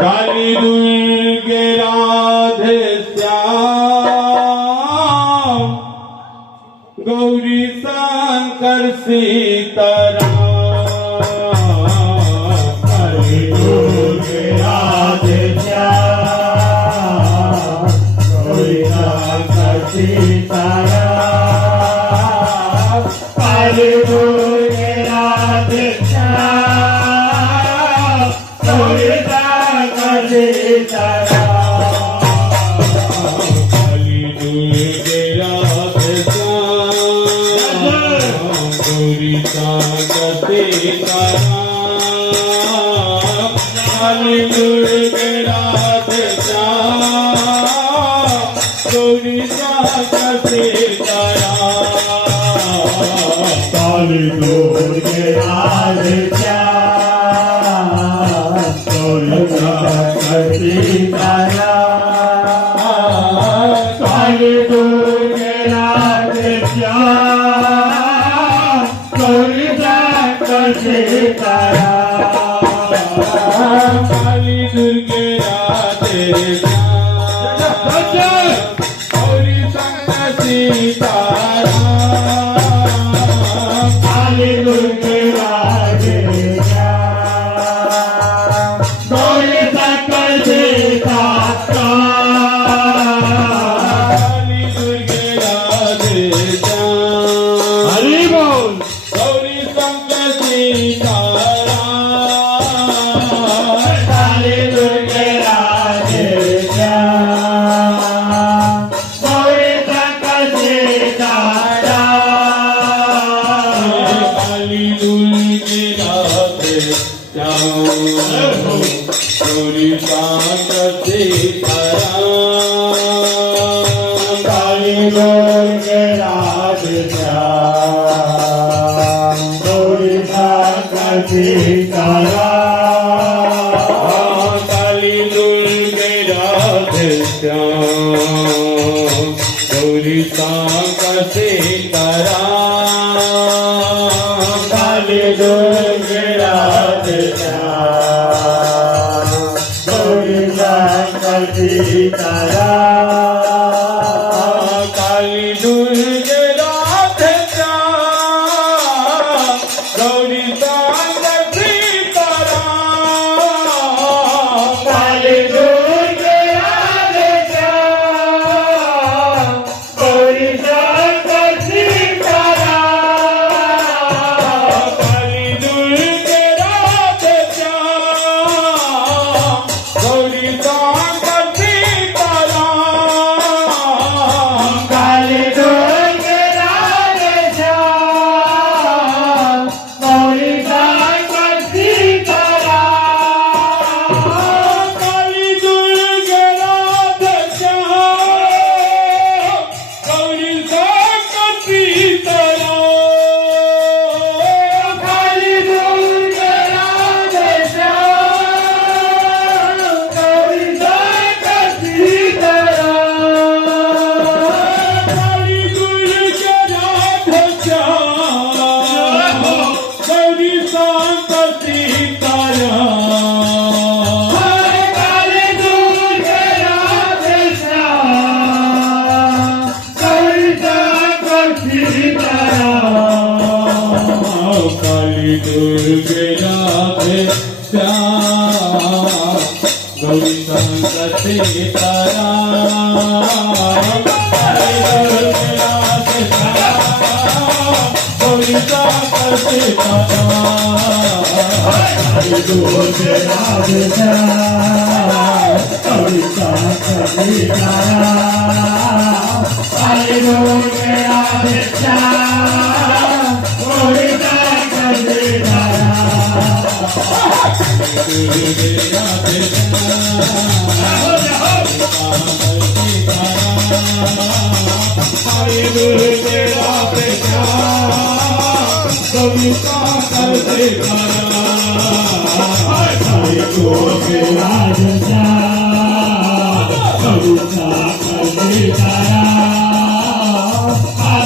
काली दुर्गे राधे श्याम गौरी शंकर सीताराम। काली दुर्गे राधे श्याम गौरी शंकर सीताराम। काली दुर्गे राधे श्याम गौरी शंकर सीताराम। काली दुर्गे राधे श्याम गौरी शंकर सीताराम। काली दुर्गे राधे श्याम गौरी शंकर सीताराम। काली दुर्गे राधे श्याम गौरी शंकर सीताराम। काली दुर्गे राधे श्याम गौरी शंकर सीताराम। काली दुर्गे राधे श्याम गौरी शंकर सीताराम। काली दुर्गे राधे श्याम गौरी शंकर सीताराम। काली दुर्गे राधे श्याम हरि बोल। गौरी शंकर सीताराम। काली दुर्गे राधे श्याम गौरी शंकर सीताराम। काली दुर्गे राधे श्याम गौरी शंकर सीताराम। काली दुर्गे राधे श्याम गौरी शंकर सीताराम। काली दुर्गे राधे श्याम गौरी शंकर सीताराम। काली दुर्गे राधे श्याम गौरी शंकर सीताराम। काली दुर्गे राधे श्याम गौरी शंकर सीताराम। काली दुर्गे राधे श्याम गौरी शंकर सीताराम। काली दुर्गे राधे श्याम गौरी शंकर सीताराम। काली दुर्गे राधे श्याम गौरी शंकर सीताराम। काली दुर्गे राधे श्याम गौरी शंकर सीताराम। काली दुर्गे राधे श्याम गौरी शंकर सीताराम। काली दुर्गे राधे श्याम गौरी शंकर सीताराम। काली दुर्गे राधे श्याम गौरी शंकर सीताराम। काली दुर्गे राधे श्याम गौरी शंकर सीताराम। काली दुर्गे राधे श्याम गौरी शंकर सीताराम। काली दुर्गे राधे श्याम गौरी शंकर सीताराम। काली दुर्गे राधे श्याम गौरी शंकर सीताराम। दुर्गे राधे काली दुर्गे राधे श्याम गौरी शंकर सीताराम। काली दुर्गे राधे श्याम गौरी शंकर सीताराम।